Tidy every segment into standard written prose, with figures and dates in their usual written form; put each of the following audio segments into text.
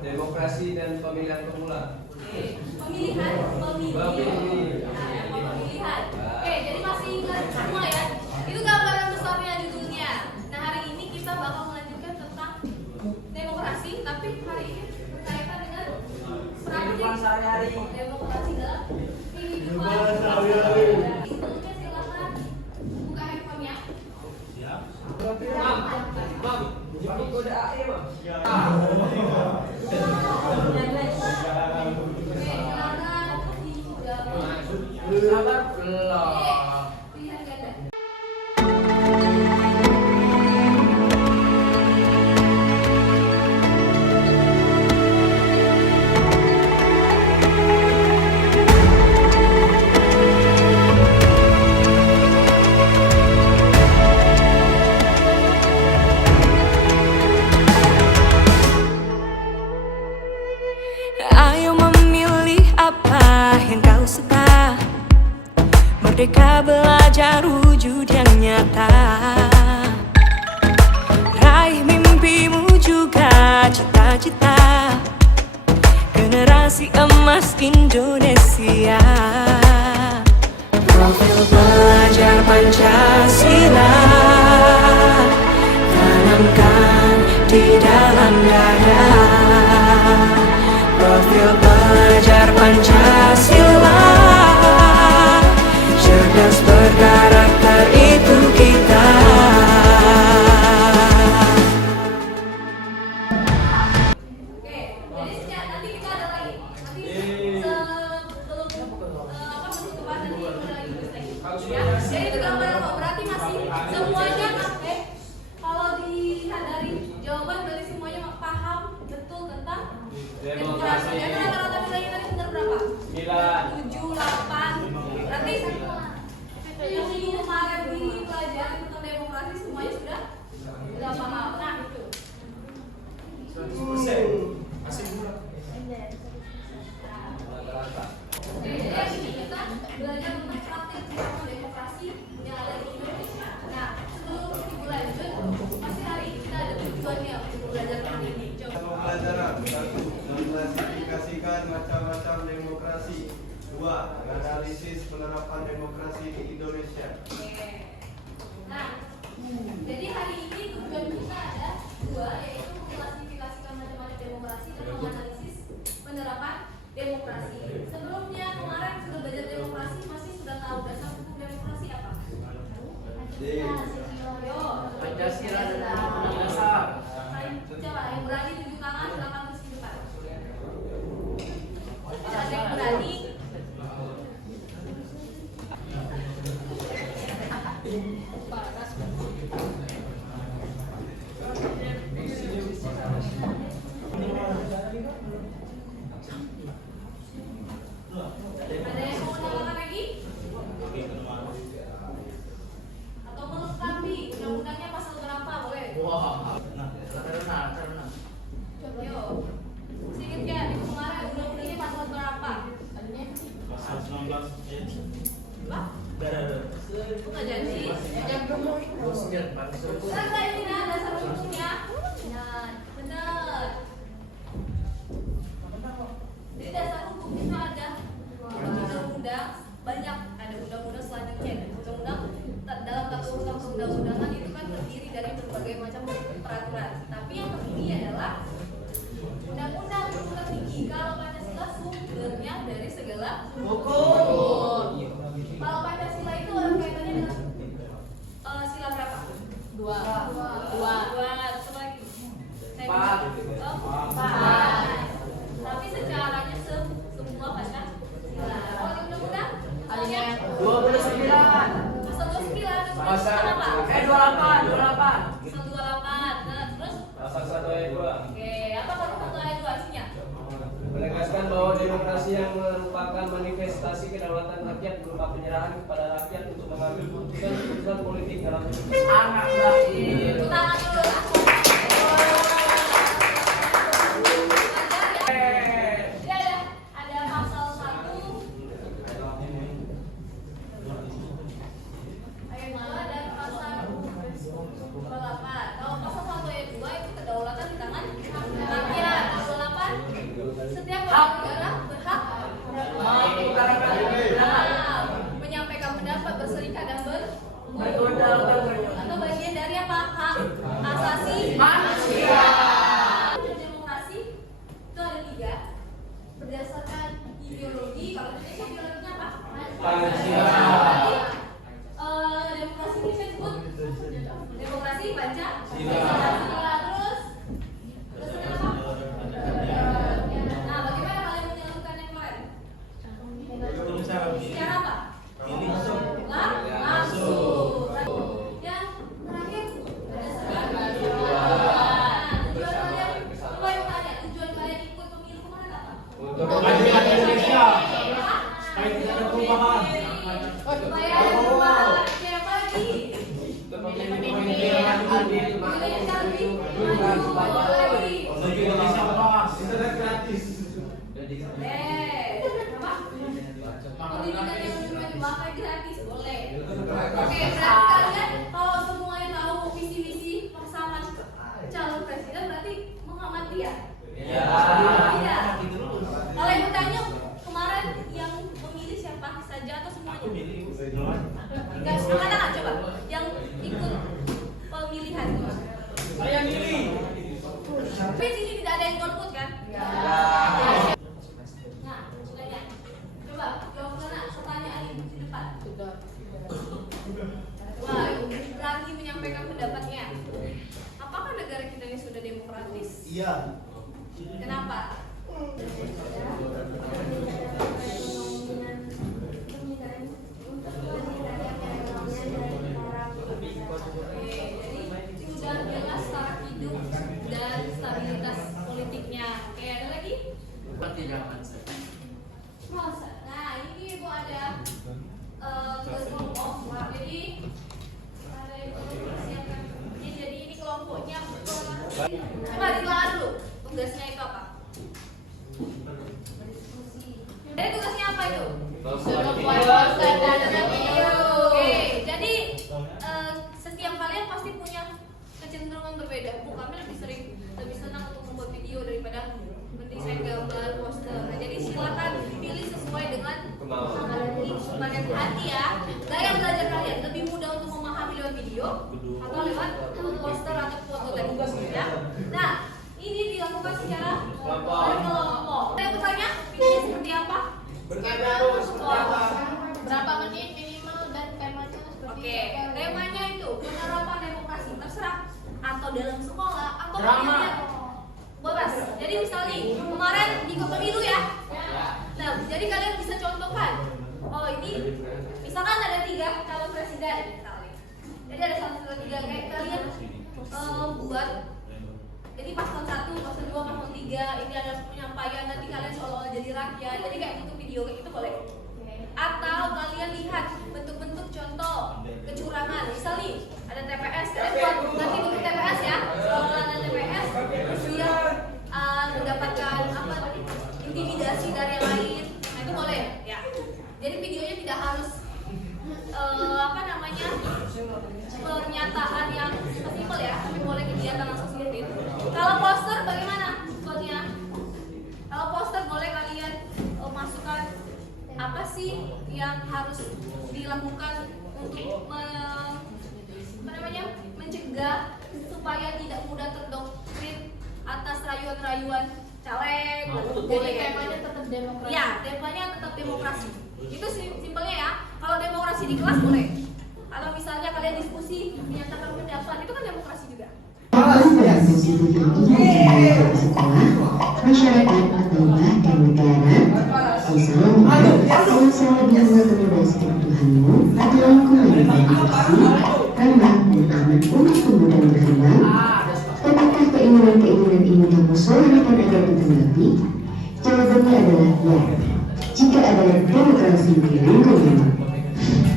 Demokrasi dan pemilihan pemula. Pemilihan. Oke, jadi masih ingat semua ya? Itu gambaran besarnya judulnya. Nah, hari ini kita bakal melanjutkan tentang demokrasi, tapi hari ini berkaitan dengan praktik demokrasi dalam kehidupan sehari-hari. Sebelumnya silakan buka handphonenya. Siap. Bang, jemput kode AE, Bang. Sabar belum. Ayo memilih apa yang kau suka. Merdeka belajar wujud yang nyata. Raih mimpimu juga cita-cita. Generasi emas Indonesia. Profil pelajar Pancasila tanamkan di dalam dada. Profil pelajar Pancasila, cerdas berkarakter itu kita. Oke, jadi sejak nanti kita ada lagi. Nanti sebelum penutupan nanti ada lagi lagi. Ya, jadi itu gambaran kok. Berarti masih semuanya kalau dilihat dari jawaban berarti semuanya paham betul tentang demokrasi. Ya, rata-rata nilainya tadi benar berapa? 7, 8. Berarti yang minggu kemarin dipelajari tentang demokrasi semuanya sudah paham. Nah, itu. 100%. Masih murah. Jadi kita belajar tentang praktik sistem demokrasi yang ada di Indonesia. Nah, sebelum kita lanjut, masih hari ini kita ada tujuannya untuk belajar tentang ini. Coba. Pembelajaran 1. Mengklasifikasikan macam-macam demokrasi. 2. Analisis penerapan demokrasi di Indonesia. Oke. Nah, jadi hari ini tujuan kita ada 2, yaitu mengklasifikasikan macam-macam demokrasi dan menganalisis penerapan demokrasi. Sebelumnya kemarin sudah belajar demokrasi, masih sudah tahu dasar hukum demokrasi apa? Pancasila dan Undang-Undang Dasar. Coba yang berani tunjuk tangan, silakan ke sini depan. Ada yang berani? Ada yang mau menambahkan lagi? Atau melengkapi undang-undangnya pasal berapa? Boleh? Yo, sedikit ya, itu kemarin undang-undangnya pasal berapa? Pasal 19 Apa? Bukan janji. Benar nggak ini nah, dasar hukumnya? Benar. Jadi dasar hukum itu ada undang-undang, banyak ada undang-undang selanjutnya. Undang-undang dalam tata urutan perundang-undangan itu kan terdiri dari berbagai macam peraturan. Tapi yang tertinggi adalah undang-undang tertinggi. Kalau Pancasila sumbernya dari segala hukum. Kalau Pancasila itu orang kaitannya dengan Pasal apa? 28. 128. Nah, terus? Pasal 1 ayat 2. Oke, apa pasal 1 ayat 2 artinya? Menegaskan bahwa demokrasi yang merupakan manifestasi kedaulatan rakyat berupa penyerahan kepada rakyat untuk mengambil keputusan politik dalam hidup. Anak lagi. Tepuk tangan dulu. Jadi ada pasal 1 ayat 2 dan pasal 28. Kalau pasal 1 ayat 2 itu kedaulatan di tangan rakyat. 28 setiap warga negara berhak menyampaikan pendapat, berserikat dan atau bagian dari apa? Hak asasi manusia. Demokrasi itu ada 3 berdasarkan ideologi. Kalau Indonesia ideologinya apa? Pancasila. Demokrasi ini saya sebut demokrasi Pancasila. Terus berdasarkan apa? Nah, bagaimana kalian menyalurkan yang kemarin? Secara apa? Langsung. Yang terakhir berdasarkan tujuan kalian. Coba yang tanya, tujuan kalian ikut pemilu kemarin apa? Untuk kemajuan Indonesia. Supaya tidak ada perubahan. Supaya ada perubahan. Siapa lagi? pemimpin yang adil, Pemilihan makmur, cantik, jujur, dan maju, sepadan. lagi. Menuju Indonesia bebas. Internet gratis. Apa? Pendidikan yang menyumbangkan gratis boleh. Oke, berarti kalian kalau semuanya tahu visi misi pasangan calon presiden berarti mengamati ya? Ya. Tidak. Kalau yang bertanya kemarin yang memilih siapa saja atau semuanya? Enggak, angkat coba. Yang ikut pemilihan itu. Saya milih. Tapi di sini tidak ada yang golput kan? Nah, tanya. Coba jawab sana pertanyaan ibu di depan. Wah, ibu berani menyampaikan pendapatnya. Apakah negara kita ini sudah demokratis? Iya. Kenapa? Oke, jadi sudah jelas taraf hidup dan stabilitas politiknya. Oke, ada lagi? Masa? Nah, ini ibu ada tugas kelompok. Jadi ada yang perlu dipersiapkan. Jadi ini kelompoknya coba ditelan dulu. Tugasnya itu apa? Jadi tugasnya apa itu? Oke, jadi setiap kalian pasti punya kecenderungan berbeda. Bu, kami lebih senang untuk membuat video daripada mendesain gambar, poster. Nah, jadi silakan pilih sesuai dengan kemampuan hati ya. Gaya belajar kalian lebih mudah untuk memahami lewat video atau lewat poster atau foto tadi ya. Nah, ini dilakukan secara kelompok. Saya bertanya, videonya seperti apa? Bertanya dulu seperti apa? Berapa menit minimal dan temanya seperti Oke, temanya itu penerapan demokrasi terserah atau dalam sekolah atau pendidikan. Bebas. Jadi misalnya kemarin ikut pemilu ya. Nah, jadi kalian bisa contohkan. Oh, ini misalkan ada 3 calon presiden misalnya. Jadi ada 1, 2, 3 kayak kalian buat. Jadi paslon 1, paslon 2, paslon 3 ini ada penyampaian nanti kalian seolah-olah jadi rakyat. Jadi kayak gitu video kayak gitu boleh. Atau kalian lihat bentuk-bentuk contoh kecurangan. Misalnya ada TPS, kalian buat nanti bentuk TPS ya. Seolah ada TPS, terus dia mendapatkan apa intimidasi dari yang lain. Nah, itu boleh ya. Jadi videonya tidak harus apa namanya pernyataan yang simpel ya, tapi boleh kegiatan langsung seperti itu. Kalau poster bagaimana kodnya? Kalau poster boleh kalian masukkan apa sih yang harus dilakukan untuk mencegah supaya tidak mudah terdoktrin atas rayuan-rayuan caleg. Jadi temanya tetap demokrasi. Ya, temanya tetap demokrasi. Itu simpelnya ya. Kalau demokrasi di kelas boleh. Kalau misalnya kalian diskusi menyatakan pendapat itu kan demokrasi juga. Masyarakat bangsa dan negara. Assalamualaikum. Yang sangat bisa mengucapkan Tuhanmu adalah komunikasi ramah dan aman untuk tumbuh dan berkembang? Apakah keinginan-keinginan ini kamu suarakan agar ditanggapi? Jawabannya adalah ya, jika ada demokrasi di lingkungan.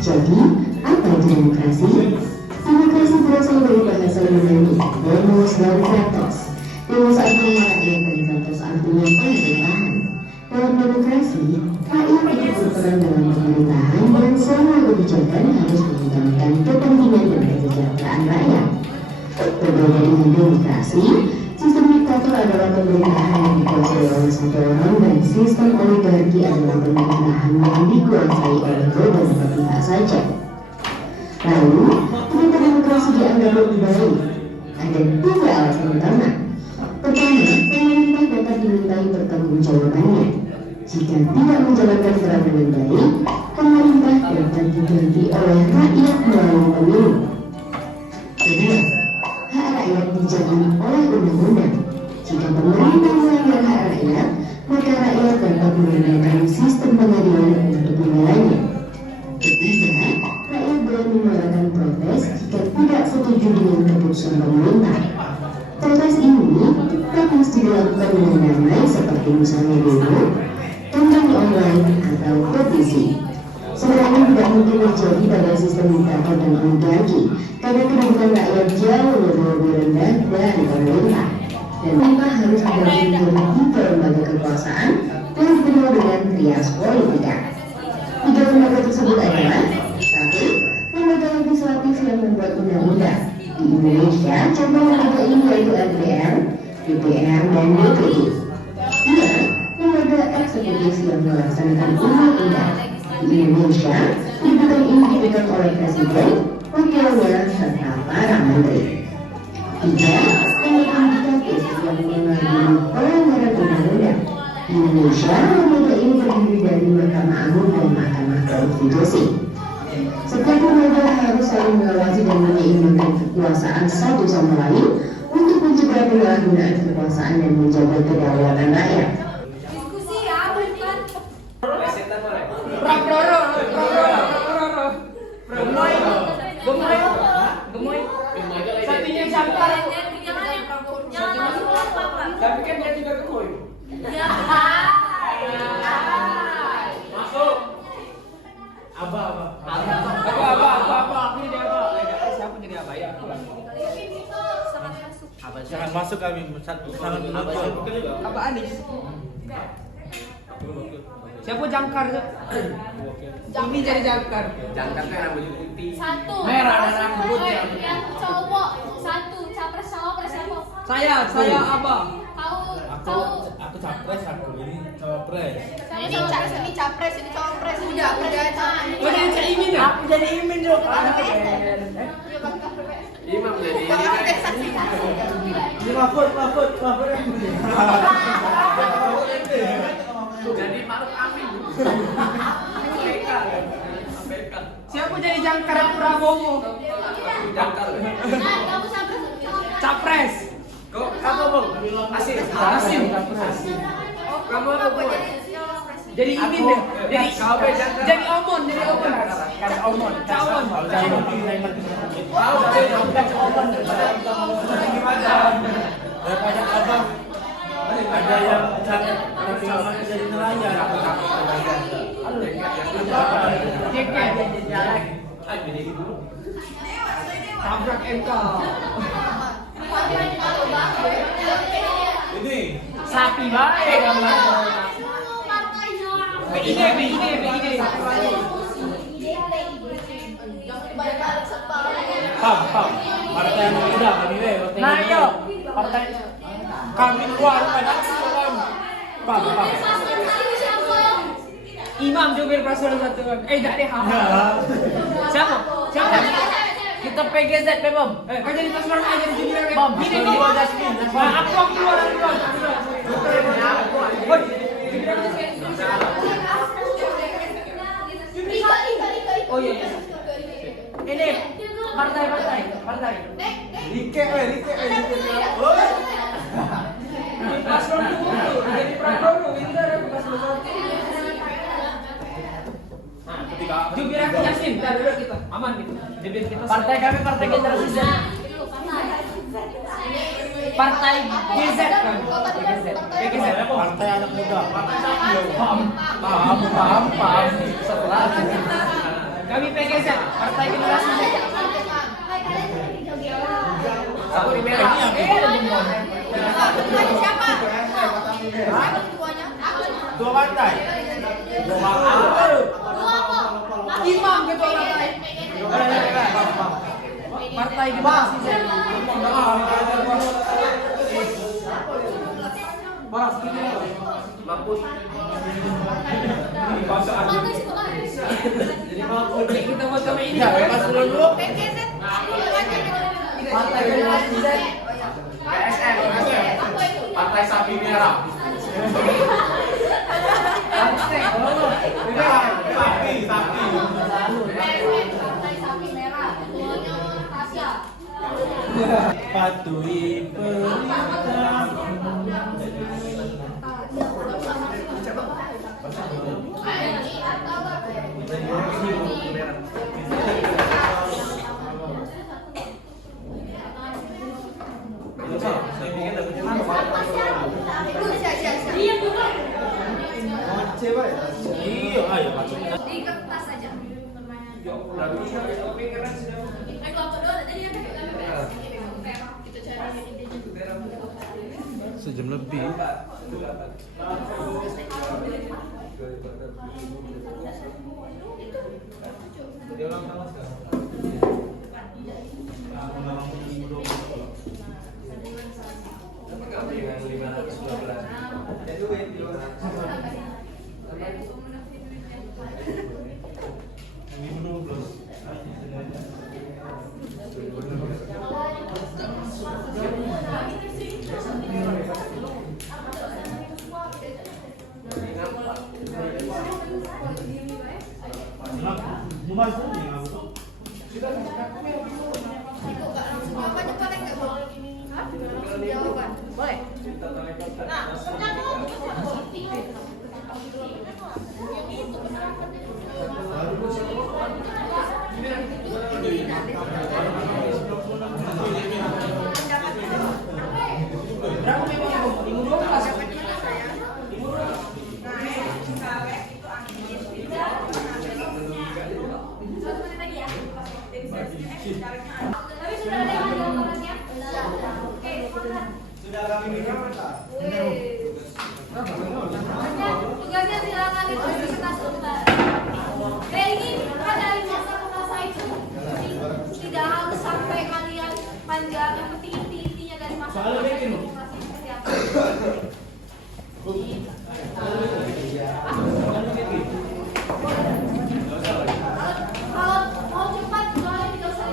Jadi, apa itu demokrasi? Demokrasi berasal dari bahasa Yunani, demos dan kratos. Demos artinya rakyat dan kratos artinya pemerintahan. Dalam demokrasi, rakyat ikut berperan dalam pemerintahan dan semua kebijakan harus mengutamakan kepentingan dan kesejahteraan rakyat. Berbeda dengan demokrasi, sistem diktator adalah pemerintahan yang dikuasai oleh satu orang dan sistem oligarki adalah pemerintahan yang dikuasai oleh beberapa pihak saja. Lalu, kenapa demokrasi dianggap lebih baik? Ada 2 alasan utama. Pertama, pemerintah dapat dimintai pertanggungjawabannya. Jika tidak menjalankan peran dengan baik, pemerintah dapat diganti oleh rakyat melalui pemilu. Kedua, hak rakyat dijamin oleh undang-undang. Jika pemerintah melanggar hak rakyat, maka rakyat dapat menggunakan sistem pengadilan untuk membelanya. Ketiga, rakyat boleh menyuarakan protes jika tidak setuju dengan keputusan pemerintah. Protes ini tetap mesti dilakukan dengan damai seperti misalnya demo, kampanye online, atau petisi. Sebenarnya tidak mungkin terjadi pada sistem diktator dan oligarki karena kedudukan rakyat jauh lebih rendah dari pemerintah. Dan pemerintah harus bergabung dari 3 lembaga kekuasaan dan dipenuhi dengan trias politika. 3 lembaga tersebut adalah 1. Lembaga legislatif yang membuat undang-undang. Di Indonesia, contoh lembaga ini yaitu MPR, DPR, dan DPD. 2. Lembaga eksekutif yang melaksanakan undang-undang. Di Indonesia, kedudukan ini dipegang oleh Presiden, wakilnya, serta para menteri. 3. Lembaga yudikatif yang mengadili pelanggaran undang-undang. Di Indonesia, lembaga ini terdiri dari Mahkamah Agung dan Mahkamah Konstitusi. Setiap lembaga harus saling mengawasi dan menyeimbangkan kekuasaan satu sama lain untuk mencegah penyalahgunaan kekuasaan dan menjaga kedaulatan rakyat. Diskusi ya, bukan. Sapinya jangkar. Jangan langsung lapar. Tapi kan dia juga gemoy. Ya. Masuk. Aba. Aku jadi apa? Siapa jadi apa ya? Aku lah. Jangan masuk kami sangat menonjol. Apa Anis? Siapa jangkar? Ini jadi jangkar. Jangkarnya rambut putih. 1. Merah dan rambut yang cowok. 1. Capres cawapres siapa? Saya apa? Aku capres, aku ini cawapres. Ini capres, ini cawapres, ini capres. Kau jadi Caimin ya? Aku jadi Imin dong. Imam jadi. Lapor. Jadi Maruf Amin. Siapa jadi jangkar Prabowo? Jangkar. Kamu Capres. Kok kamu Bang? Asim. Kamu apa Bu? Jadi Imin deh. Jadi Omon. Daripada abang ada yang jadi nelayan. Tabrak MK. Ini Sapi baik. BID. pam. Partai yang muda kami Nah yo, partai kami keluar pada pam. Imam Jubir Paslon 1. Tak deh. Siapa? Kita PGZ Bom. Kau jadi paslon aja jadi junior Bom. Ini. Aku keluar. Oh iya. Ini partai. Like. Paslon 2 jadi Prabowo, Winter paslon 1. Jubir aku Yasin, dulu kita aman gitu. Jubir kita. Partai kami Partai Generasi Z. Partai GZ kan. GZ. Partai anak muda. Paham. Setelah kami PGZ, Partai Generasi Z. Aku di merah. Siapa? Dua partai. Imam ketua partai. Partai Generasi Z. Mampus. Jadi mampus kita buat kami ini. Bebas dulu. Partai Generasi Z. PSM. Partai Sapi Merah. Patuhi perintah. Iya, ayo masuk. Di kertas saja. Sejam lebih. Boleh. Tapi sudah ada yang jawabannya? Oke, Sudah kami minta. tugasnya silakan itu di kertas lembar. Kayak ini kan dari masa ke masa itu tidak harus sampai kalian panjang, yang penting intinya dari masa ke masa itu masih seperti apa. Kalau mau cepat soalnya tidak usah.